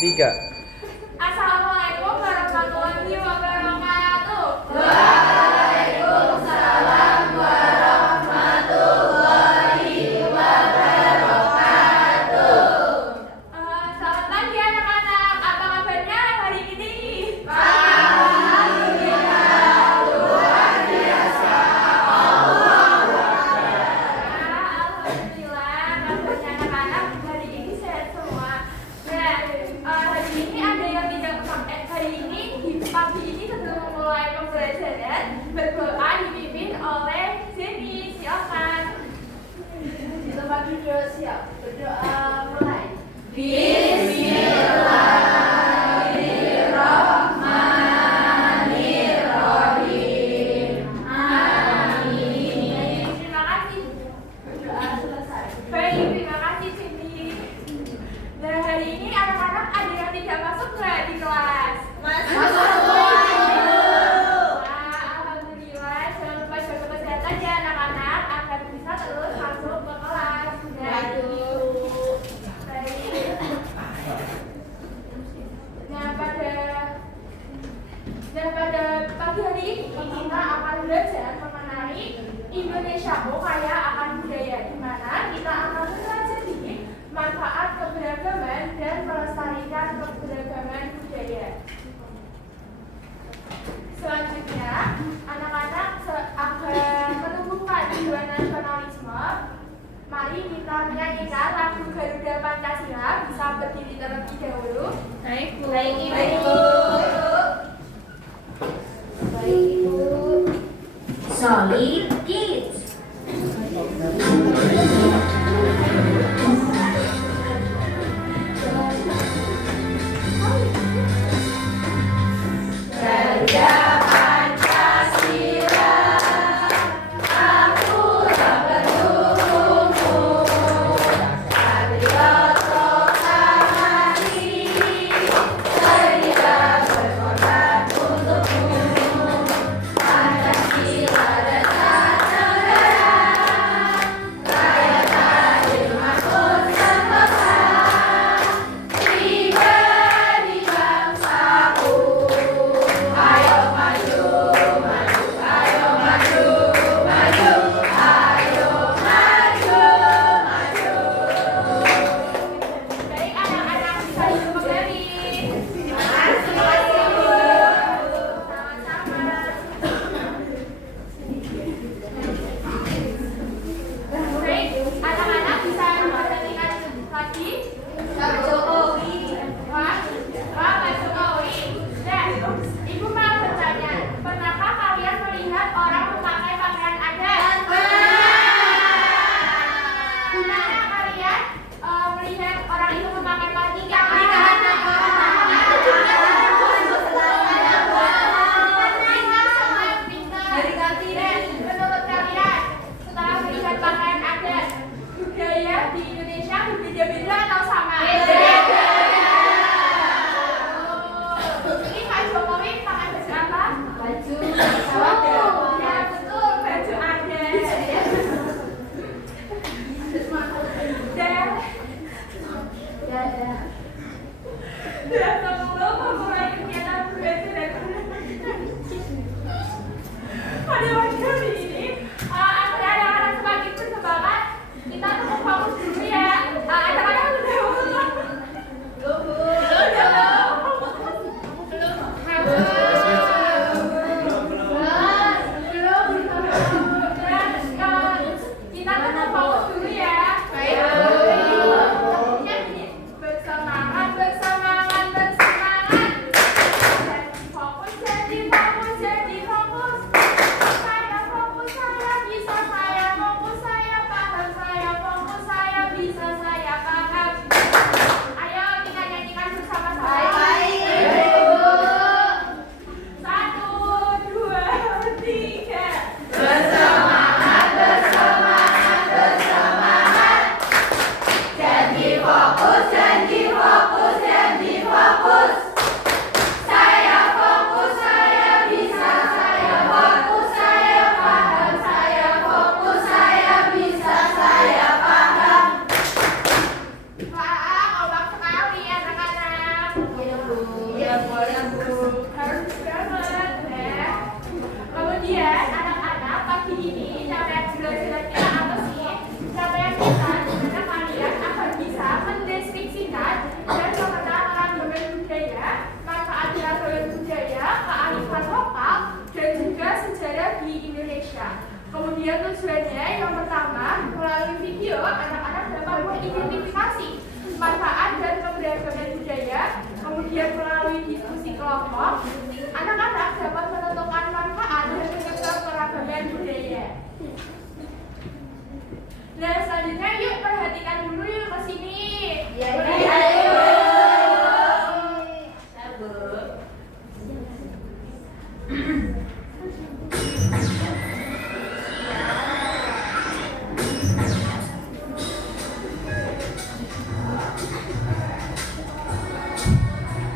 Tiga. Assalamualaikum warahmatullahi wabarakatuh. Waalaikumsalam warahmatullahi wabarakatuh. Selamat pagi anak-anak. Apa kabarnya hari ini? Alhamdulillah, luar biasa. Alhamdulillah, kabarnya anak-anak hari ini sehat semua. Hari ini ada yang tidak hari ini di pagi ini sebelum memulai pembelajaran berdoa dipimpin oleh Jenny. Silakan. Kita pagi dulu siap berdoa mulai. Bismillahirrahmanirrahim. Amin. Terima kasih. Berdoa selesai. Baik, terima kasih Cindy. Dan hari ini anak-anak ada yang tidak masuk nggak di kelas? Masuk. Wah, alhamdulillah. Jangan lupa jaga kesehatan ya anak-anak agar bisa terus masuk ke kelas. Dan baik. Pada pagi hari ini kita akan belajar mengenai Indonesiaku Kaya Akan Budaya, di mana kita akan mempelajari manfaat keberagaman dan melestarikan keberagaman budaya. Selanjutnya, anak-anak akan menumbuhkan jiwa nasionalisme. Mari kita menyanyikan lagu Garuda Pancasila. Bisa berdiri terlebih dahulu. Baik, Bu. Baik, Ibu. Solid Kids. Garuda Pancasila, aku tak pendukungmu. Patriot rohani, sedia berkorban untukmu. Pancasila dasar negara, kaya adil makmur sempurna. Pribadi bangsaku, ayo maju, maju, ayo maju, maju, ayo maju, maju. Baik, anak-anak bisa duduk kembali. Terima kasih, Bu. Sama-sama. Baik, anak-anak bisa memperhatikan lagi. Pak Jokowi. Wah, Pak Jokowi. Dan Ibu mau bertanya, pernahkah kalian melihat orang memakai pakaian adat? Pernahkah kalian melihat orang itu memakai pakaian adat? Dari Kartini. Menurut kalian, setelah melihat pakaian adat, budaya di Indonesia berbeda-beda atau sama? Ini Pak Jokowi pakai baju apa? Baju Ya betul, baju adat. Dan sebelum memulai kegiatan belajar dan pada pagi hari ini, agar anak-anak semakin bersemangat, kita tetap fokus dulu ya. Anak-anak udah kita tetap fokus dulu ya. Baik. Bersemangat, bersemangat, bersemangat. Bu. Ya boleh Bu. Harus banget ya. Kemudian anak-anak pagi ini capaian belajar kita apa sih? Capaian kita dimana kalian akan bisa mendeskripsikan dan mengenal ragam budaya, manfaat ragam budaya, kearifan lokal, dan juga sejarah di Indonesia. Kemudian tujuannya yang pertama, melalui video anak-anak dapat mengidentifikasi manfaat dan keberagaman budaya. Kemudian melalui diskusi kelompok, anak-anak dapat menentukan manfaat dan mengenal keragaman budaya. Nah, selanjutnya yuk perhatikan dulu yuk ke sini. Ya, Ayo.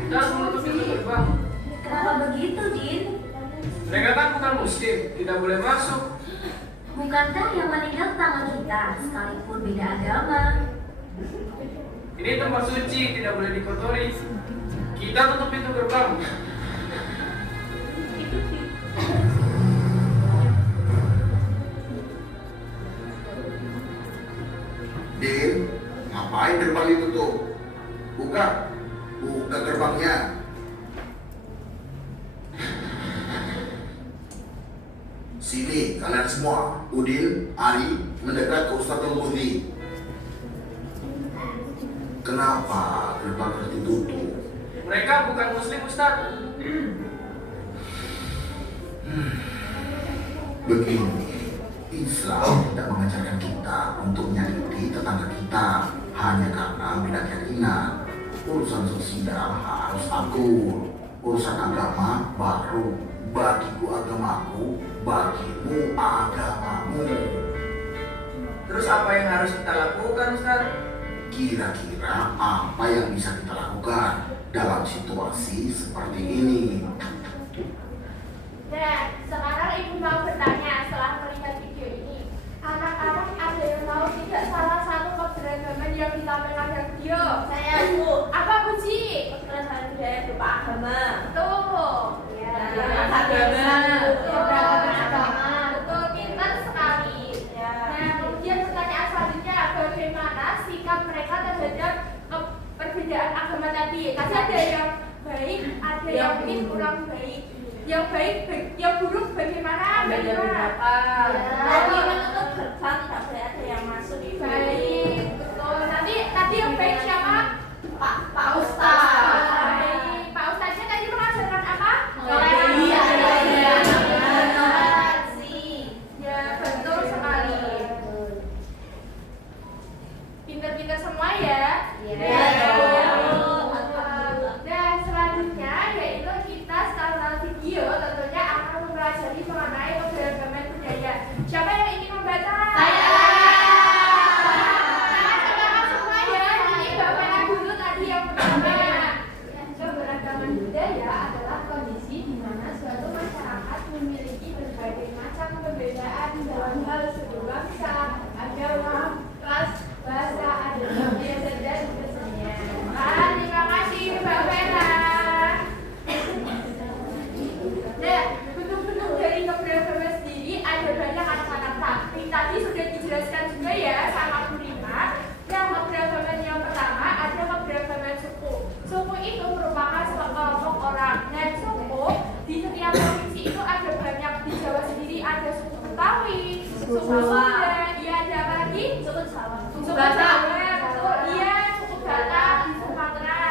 Jangan menutup pintu gerbang. Kenapa begitu, Din? Mereka kan bukan muslim, tidak boleh masuk. Bukankah yang meninggal tetangga kita, sekalipun beda agama? Ini tempat suci, tidak boleh dikotori. Kita tutup pintu gerbang. Din, ngapain gerbang ditutup? Buka gerbangnya. Sini kalian semua, Udin, Ari, mendekat ke Ustadz Al-Muhdi. Kenapa gerbang harus ditutup? Mereka bukan muslim, Ustaz. Begini, Islam tidak mengajarkan kita untuk menyakiti tetangga kita hanya karena beda keyakinan. Urusan sosial harus akur. Urusan agama baru. Bagiku agamaku, bagimu agamamu. Terus apa yang harus kita lakukan, Ustaz? Kira-kira apa yang bisa kita lakukan dalam situasi seperti ini? Nah, sekarang ibu mau bertanya setelah melihat video ini. Anak-anak ada yang tahu tidak salah satu keberagaman yang ditampilkan dalam video? Saya, Bu. Apa Bu Ci? Keberagaman budaya berupa agama. Tuh. Ya, Keberagaman agama. Betul, pintar sekali. Ya. Nah, kemudian pertanyaan selanjutnya, bagaimana sikap mereka terhadap perbedaan agama tadi? Tadi ada yang baik, ada yang mungkin kurang baik. Yang baik, yang buruk bagaimana? Tadi menutup gerbang tidak boleh ada yang masuk di Baik, betul. Tadi yang baik siapa? Pak Ustaz. Baik, Pak Ustaznya tadi mengajarkan apa? Ya, betul sekali. Pinter-pinter semua ya. Nah, selanjutnya yaitu kita setelah video tentunya akan mempelajari mengenai keberagaman budaya. Siapa yang ingin membaca? Jangan semua ya. Ini bapak dulu tadi yang pertama. Keberagaman budaya adalah kondisi di mana suatu masyarakat memiliki berbagai macam perbedaan dalam hal bangsa, agama, ras, bahasa, adat, biasa dan kesenian. Terima kasih Mbak Vera. Nah, bentuk-bentuk dari keberagaman sendiri ada banyak anak-anak, tapi tadi sudah dijelaskan juga ya sama Bu Rima. Yang keberagaman yang pertama ada keberagaman suku. Suku itu merupakan sekelompok orang. Nah, suku di setiap provinsi itu ada banyak. Di Jawa sendiri ada suku Betawi, suku Sunda, iya ada apa lagi? Suku Jawa. Suku Jawa, betul, iya, suku Batak di Sumatera.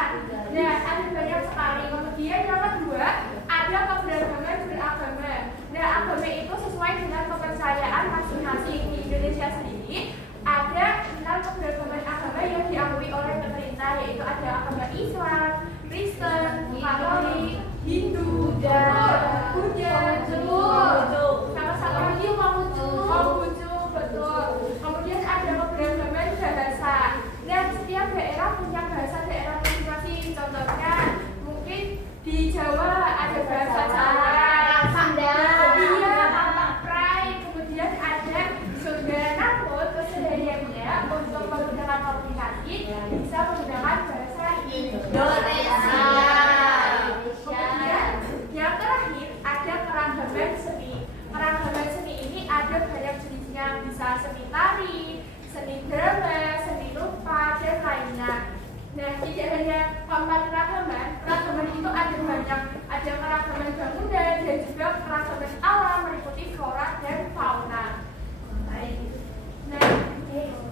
Nah, ada banyak sekali. Kemudian yang kedua, ada keberagaman beragama. Nah, agama itu sesuai dengan kepercayaan masing-masing. Di Indonesia sendiri ada 6 keberagaman agama yang diakui oleh pemerintah, yaitu ada agama Islam, Kristen, Katolik, Hindu, dan Buddha. Sama satu lagi Konghucu. keempat keragaman itu ada banyak, ada keragaman bangunan dan juga keragaman alam meliputi flora dan fauna. Nah,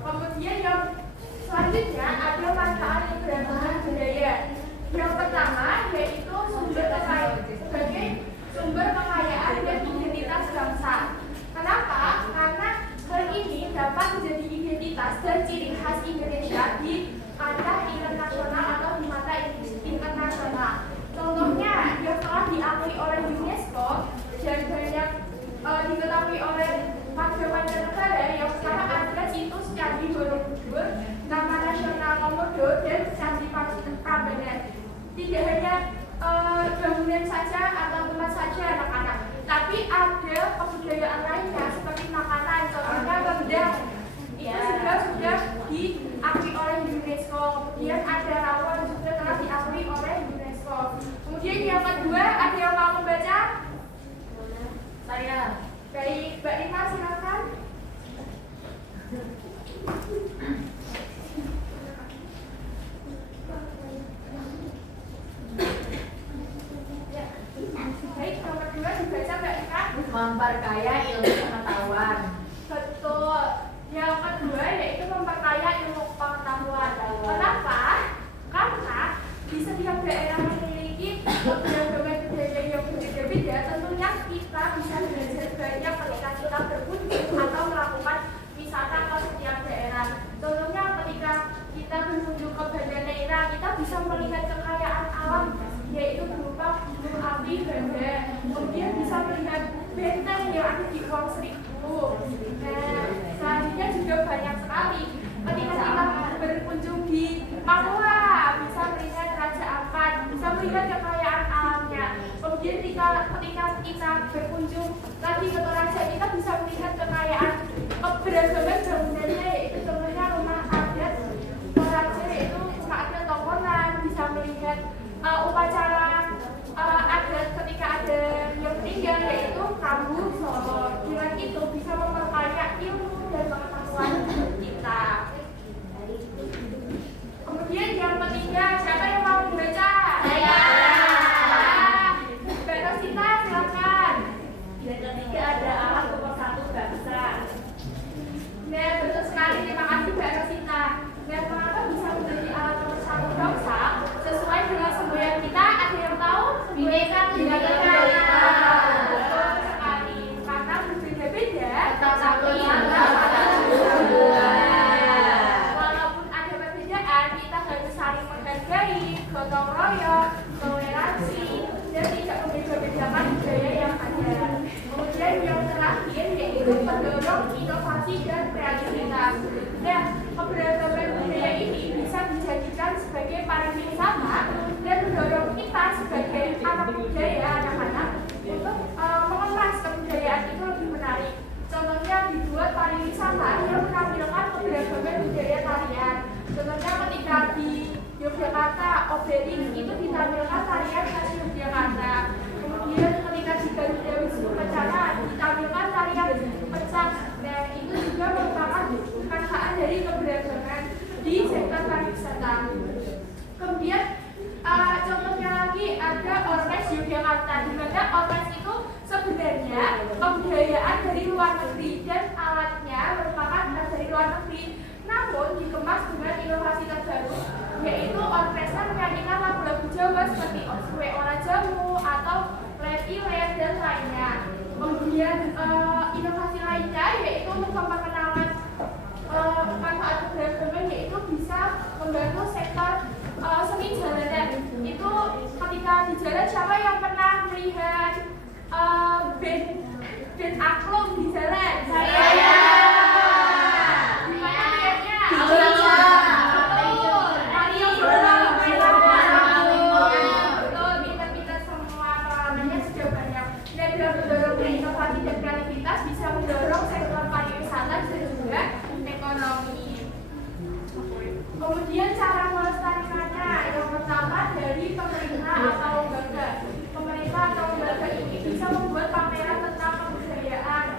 kemudian yang selanjutnya ada manfaat keberagaman budaya. Yang pertama yaitu sebagai sumber kekayaan dan identitas bangsa. Kenapa? Karena hal ini dapat menjadi identitas dan ciri khas Indonesia di kancah internasional atau di mata internasional. Contohnya yang telah diakui oleh UNESCO dan banyak diketahui oleh mancanegara. Yang pertama ada situs Candi Borobudur, Taman Nasional Komodo, dan Candi Prambanan. Tidak hanya bangunan saja atau tempat saja anak-anak, tapi ada kebudayaan lainnya seperti makanan, contohnya rendang. Itu juga sudah diakui oleh UNESCO. Kemudian ada rawon juga telah diakui oleh UNESCO. Kemudian yang kedua, ada yang mau membaca? Saya. Baik, Mbak Rima silakan. Baik, nomor 2 dibaca Mbak Rima. Memperkaya ilmu pengetahuan. Betul. Yang kedua yaitu memperkaya ilmu pengetahuan. Kenapa? Karena di setiap daerah memiliki keberagaman budaya yang berbeda-beda. Tentunya kita bisa belajar banyak ketika kita berkunjung atau melakukan wisata ke setiap daerah. Contohnya ketika kita berkunjung ke Banda Neira, kita bisa melihat kekayaan alam yaitu berupa gunung api Banda. Kemudian bisa melihat benteng yang ada di Uang Seribu. Nah, selanjutnya juga banyak sekali. Ketika kita berkunjung di Papua, bisa melihat Raja Ampat, bisa melihat kekayaan alamnya. Kemudian ketika kita berkunjung lagi ke Toraja, kita bisa melihat kekayaan keberagaman bangunannya, yaitu contohnya rumah adat Toraja, yaitu rumah adat Tokonan. Bisa melihat upacara adat ketika ada yang meninggal, yaitu Kambu Solo. Dengan itu bisa memperkaya ilmu dan pengetahuan kita. Kemudian yang ketiga, siapa yang mau membaca? Saya. Mbak Rosita silakan. Yang ketiga ada alat pemersatu bangsa. Nah, betul sekali, terima kasih Mbak Rosita. Nah, mengapa bisa menjadi alat pemersatu bangsa? Sesuai dengan semboyan kita, ada yang tahu? Bhinneka Tunggal Ika. Betul sekali. Karena berbeda-beda, Tetapi walaupun ada perbedaan, kita harus saling menghargai, gotong royong, toleransi, dan tidak membeda-bedakan budaya yang ada. Kemudian yang terakhir yaitu mendorong inovasi dan kreativitas. Nah, keberagaman budaya ini bisa dijadikan sebagai pariwisata dan mendorong kita sebagai anak budaya, anak-anak, untuk mengemas kebudayaan itu lebih menarik. Contohnya dibuat pariwisata yang menampilkan keberagaman budaya tarian. Contohnya ketika di Yogyakarta, Obelik itu ditampilkan tarian khas Yogyakarta. Kemudian ketika di Garuda Wisnu Kencana ditampilkan tarian pecak. Nah, itu juga merupakan manfaat dari keberagaman di sektor pariwisata. Kemudian contohnya lagi ada Orkes Yogyakarta, di mana orkes itu sebenarnya kebudayaan dari luar negeri dan alatnya merupakan dari luar negeri, namun dikemas dengan inovasi terbaru, yaitu orkestra menyanyikan lagu-lagu Jawa seperti Kue Ora Jamu atau Led Ilet dan lainnya. Kemudian inovasi lainnya yaitu untuk memperkenalkan manfaat keberagaman, yaitu bisa membantu sektor seni jalanan. Itu ketika di jalan, siapa yang pernah melihat band aklung di jalan? Saya. Gimana lihatnya? Betul. Mario betul, pintar-pintar semua, pengalamannya sudah banyak. Dan dalam mendorong inovasi dan kreativitas bisa mendorong sektor pariwisata dan juga ekonomi. Kemudian cara melestarikannya, yang pertama dari pemerintah atau lembaga. Pemerintah atau lembaga ini bisa membuat pameran tentang kebudayaan.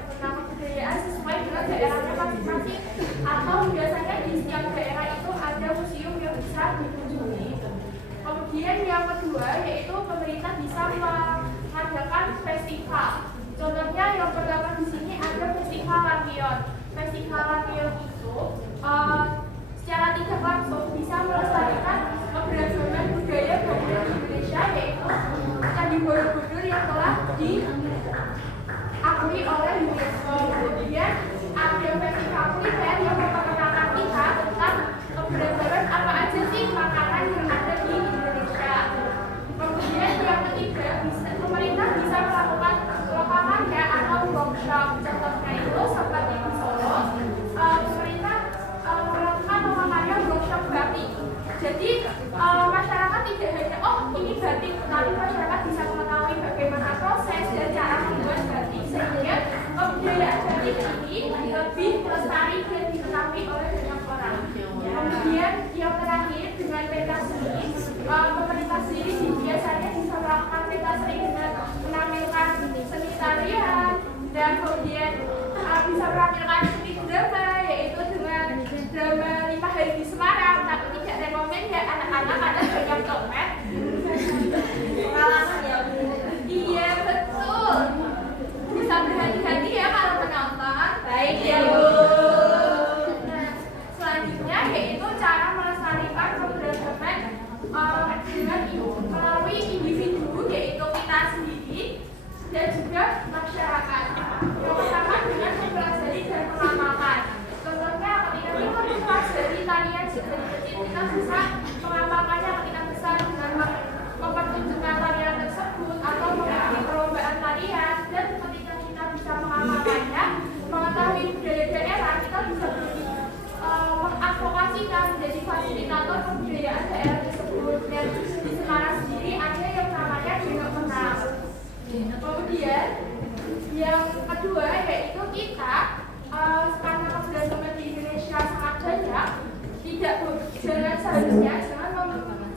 kedua yaitu pemerintah bisa mengadakan festival. Contohnya yang pertama di sini ada festival lampion. Festival lampion itu secara tidak langsung bisa melestarikan keberagaman budaya bangunan Indonesia, yaitu Candi Borobudur yang telah diakui oleh UNESCO. Kemudian ada festival kuliner yang memperkenalkan kita tentang keberagaman apa aja sih makanan yang ada di Indonesia. Kemudian yang ketiga, pemerintah bisa melakukan lokalnya atau workshop. Contohnya itu seperti di Solo, pemerintah melakukan lokalnya workshop batik. Jadi masyarakat tidak hanya ini batik, tapi masyarakat bisa mengetahui bagaimana proses dan cara membuat batik sehingga kebudayaan batik ini lebih lestari dan diketahui oleh banyak orang. Kemudian yang terakhir dengan pentas seni, pemerintah sendiri biasanya bisa melakukan pentas seni dengan menampilkan seni tarian dan kemudian bisa menampilkan seni drama, yaitu dengan drama 5 Hari di Semarang. Tapi tidak rekomen ya anak-anak, ada banyak komen pengalaman ya. Iya betul, bisa berhati-hati ya kalau menonton. Baik ya Bu. Nah, selanjutnya yaitu cara melestarikan keberagaman dengan melalui individu, yaitu kita sendiri dan juga masyarakat. Yang pertama dengan mempelajari dan mengamalkan. Contohnya ketika kita mempelajari tarian dari kecil, kita bisa mengamalkannya ketika besar dengan mempertunjukkan tarian tersebut atau mengikuti perlombaan tarian. Dan ketika kita bisa mengamalkannya, mengetahui budaya daerah, kita bisa mengadvokasikan menjadi fasilitator kebudayaan daerah tersebut. Dan di Semarang sendiri ada yang namanya Jenok Menang. Kemudian yang kedua yaitu kita karena keberagaman di Indonesia sangat banyak,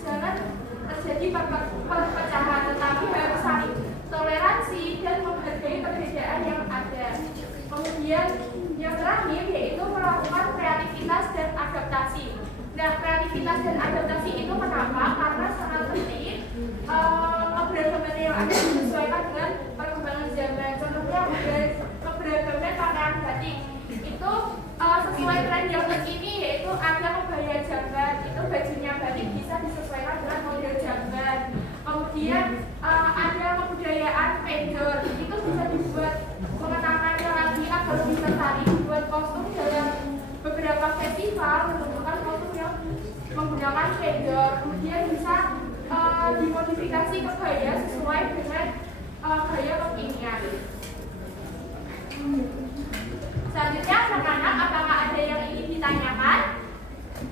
jangan terjadi perpecahan, tetapi harus saling toleransi dan menghargai perbedaan yang ada. Kemudian yang terakhir yaitu melakukan kreativitas dan adaptasi. Nah, kreativitas dan adaptasi itu kenapa? Karena sangat penting keberagaman yang ada disesuaikan dengan perkembangan zaman. Contohnya keberagaman pakaian batik itu sesuai tren yang terkini, yaitu ada kebaya jamban, itu bajunya batik bisa disesuaikan dengan model jamban. Kemudian ada kebudayaan vendor, itu bisa dibuat mengenalkannya lagi agar lebih tertarik buat kostum dalam beberapa festival, menunjukkan kostum yang menggunakan vendor. Kemudian bisa dimodifikasi kebaya sesuai dengan gaya kekinian. Selanjutnya anak-anak, apakah ada yang ingin ditanyakan?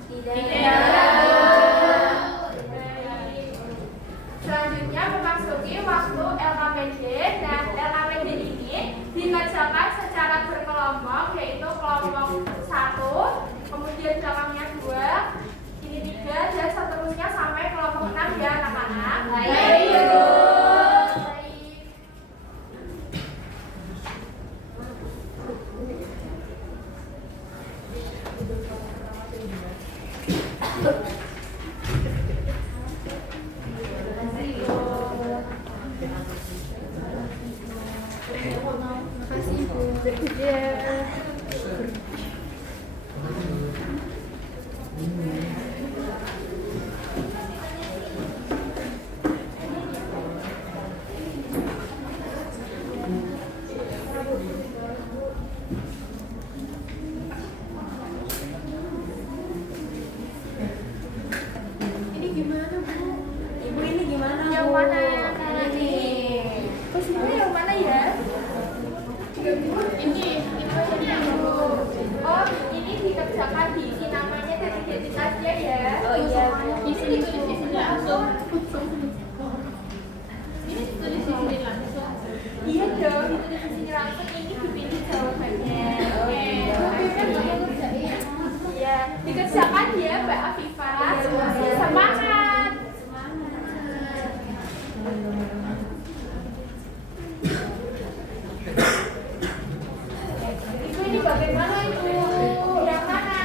Tidak. Baik. Selanjutnya memasuki waktu LKPD. Nah, LKPD ini dikerjakan secara berkelompok, yaitu kelompok 1, kemudian belakangnya 2, ini 3, dan seterusnya sampai kelompok 6 ya anak-anak. Baik. Dikerjakan ya Mbak Afifah. Semangat. Ibu ini bagaimana Ibu? Yang mana?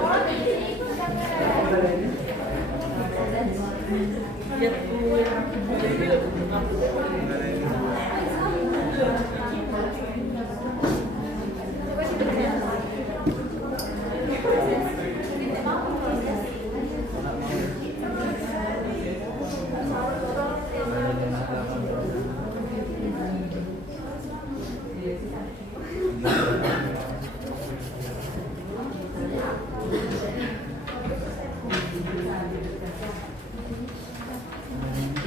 Oh, ini.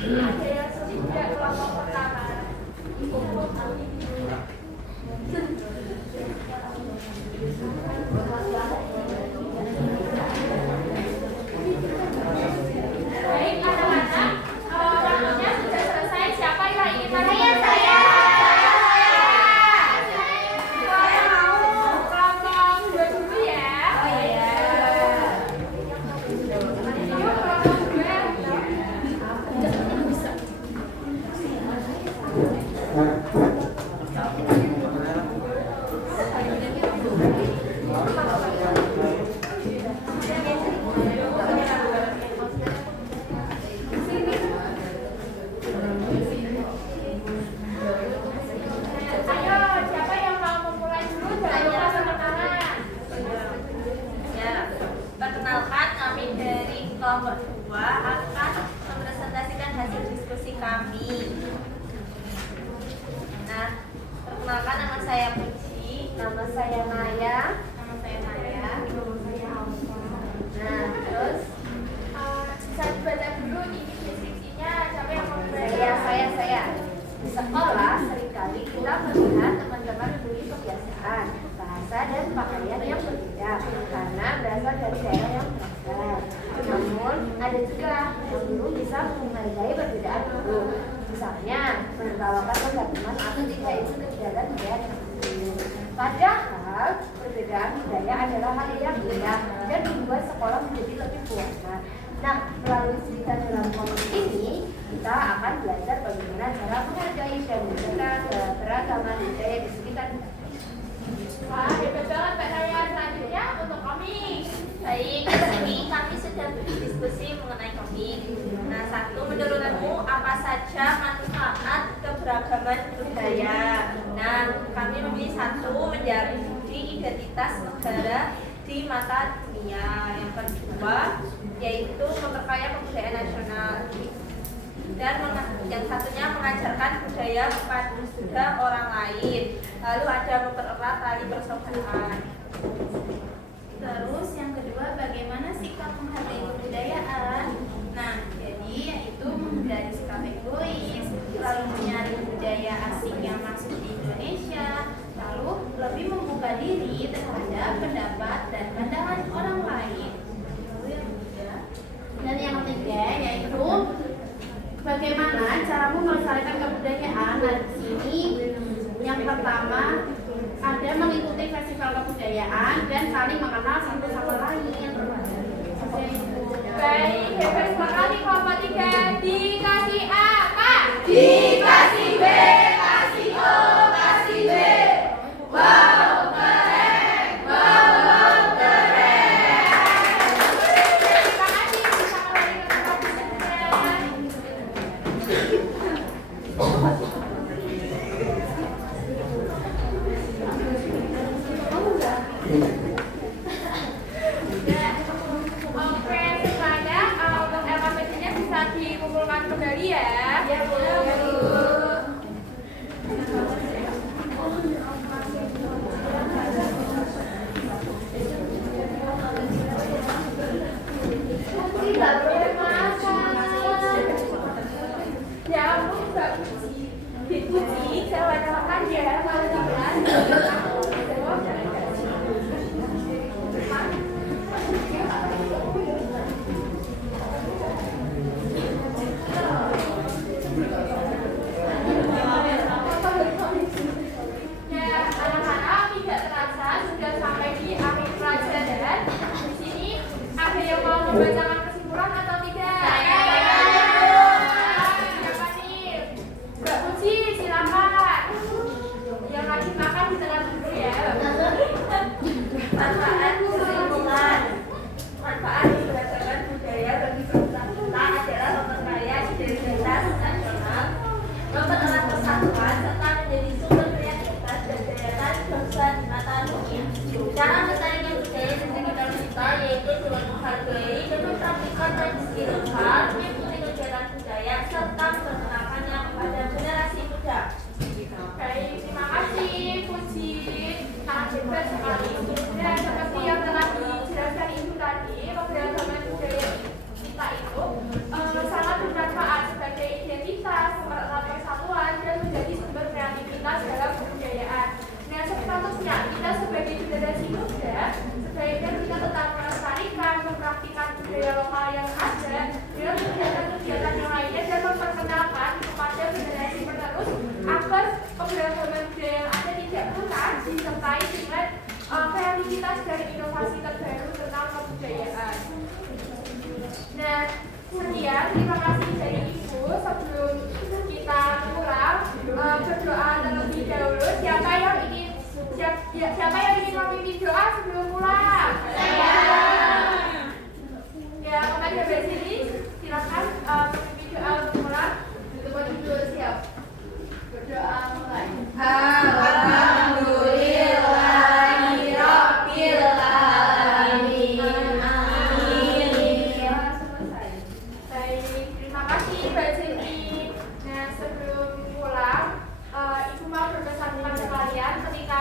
Ada yang sudah kelompok pertama. Baik, anak-anak, waktunya sudah selesai. Siapa yang ingin maju? Saya mau kelompok 2 dulu ya. Oh iya. Yuk, kelompok 2. Ayo, siapa yang mau memulai dulu? Jangan lupa tepuk tangan. Ya, perkenalkan kami dari kelompok 2 akan mempresentasikan hasil diskusi kami. Nah, perkenalkan nama saya Puji, nama saya Maya, nama saya Maya, nama saya Alfa. Nah, terus Bisa dibaca dulu ini deskripsinya. Siapa yang mau memulai? saya. Di sekolah seringkali kita melihat teman-teman memiliki kebiasaan, bahasa dan pakaian yang berbeda karena berasal dari daerah yang beragam. Namun ada juga yang belum bisa menghargai perbedaan itu. Misalnya menertawakan kegaduhan atau tidak itu kegiatan budaya tertentu. Padahal perbedaan budaya adalah hal yang indah dan membuat sekolah menjadi lebih berwarna. Nah, melalui cerita dalam komik ini, kita akan belajar bagaimana cara menghargai dan menjaga keberagaman budaya di sekitar kita. Wah, hebat banget Mbak Naya. Selanjutnya untuk komik. Baik, di sini kami sedang berdiskusi mengenai komik. Nah, satu, menurutmu apa saja manfaat keberagaman budaya? Nah, kami memilih satu, menjadi identitas negara di mata dunia. Yang kedua, yaitu memperkaya kebudayaan nasional. Dan yang satunya mengajarkan budaya kepada orang lain. Lalu ada mempererat tali persaudaraan. Terus yang kedua, bagaimana sikap menghargai kebudayaan? Nah, jadi yaitu menghindari sikap egois, lalu mencari budaya asing yang masuk di Indonesia, lalu lebih membuka diri terhadap pendapat dan pandangan orang lain. Lalu yang ketiga, dan yang ketiga yaitu bagaimana caramu melestarikan kebudayaan. Nah, di sini yang pertama ada mengikuti festival kebudayaan dan saling mengenal satu sama lain. Baik, hebat sekali kelompok 3. Dikasih apa? Dikasih B, kasih O, kasih B. Wow, keren. Wow, keren. Terima kasih. Bisa kembali ke tempat duduknya. Oke, semuanya untuk LKPD-nya bisa dikumpulkan kembali ya. Ya, Bu. Tidak boleh makan. Ya ampun, Mbak Puji. Dipuji, jangan makan ya, malah dibilang. Sekian, terima kasih dari Ibu. Sebelum kita pulang, berdoa terlebih dahulu. Siapa yang ingin memimpin doa sebelum pulang? Saya. Ya, kepada Basili, silakan memimpin doa untuk pulang. Tutup dulu, siap. Berdoa mulai. Alhamdulillahirabbil alamin. Baik, terima kasih Mbak Jenny. Nah, sebelum pulang, Ibu mau berpesan kepada kalian ketika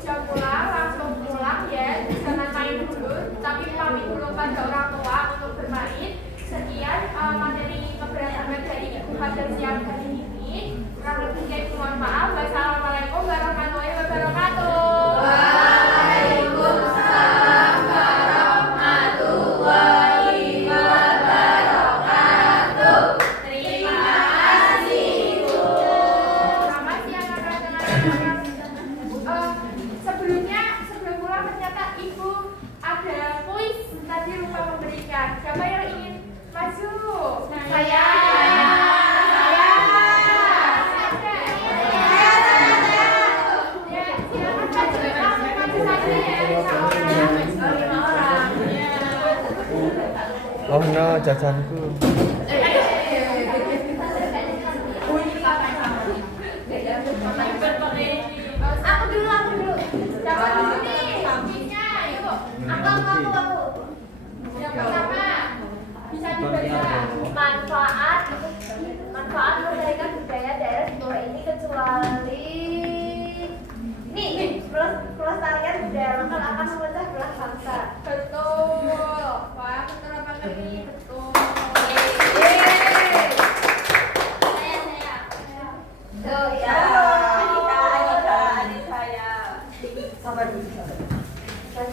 jam pulang langsung pulang ya, jangan main dulu, tapi pamit dulu pada orang tua untuk bermain. Sekian materi keberagaman dari Ibu pada siang hari ini. Kurang lebihnya Ibu mohon maaf. Wassalamualaikum warahmatullahi wabarakatuh. Waalaikumsalam warahmatullahi wabarakatuh. Terima kasih, Bu. Selamat siang anak-anak. Sebelum pulang ternyata Ibu ada kuis tadi lupa memberikan. Siapa yang ingin maju? Saya. Ya, silakan maju. Langsung maju saja ya, 5 orang. Oh no, jajanku. Aku dulu. Siapa di sini? Kuisnya, yuk. Aku. Yang pertama bisa dibaca. Manfaat melestarikan budaya daerah di bawah ini kecuali pelestarian budaya lokal akan memecah belah bangsa. Betul. Wah, betul apa ini? Betul. Tuh ya. Adik saya. Sabar dulu.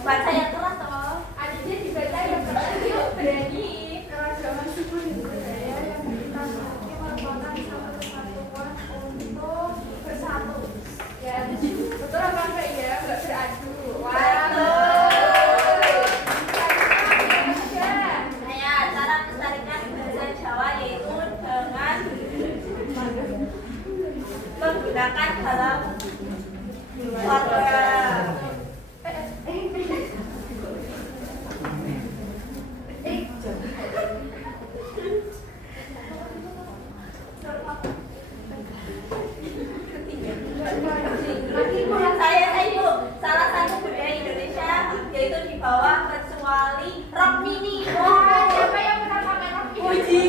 Baca yang keras toh. Adiknya dibaca yang benar, yuk berani. Keragaman suku dan budaya yang kita miliki merupakan satu kesatuan untuk bersatu. Ya, betul apa enggak ya? Enggak beradu. Saya cara melestarikan bahasa Jawa yaitu dengan menggunakan dalam keluarga. Saya Ibu, salah satu budaya Indonesia yaitu di bawah kecuali rok mini. Wah, siapa yang pernah pakai rok ini? Puji.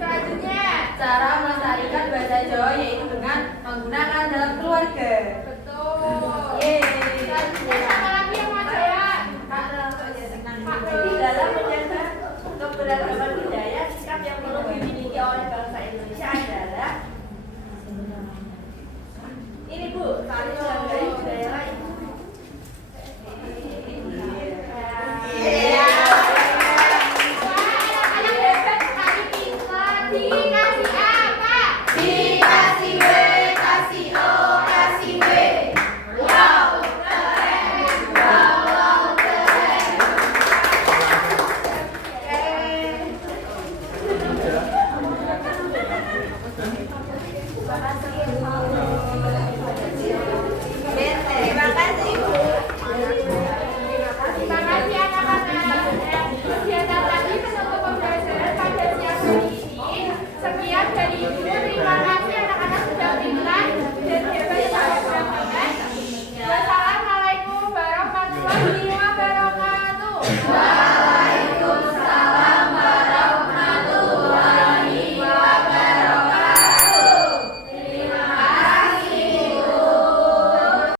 Selanjutnya, Cara melestarikan bahasa Jawa yaitu dengan menggunakan dalam keluarga. betul. Yeay. Selanjutnya siapa lagi yang mau jawab? Di dalam menjaga keberadaan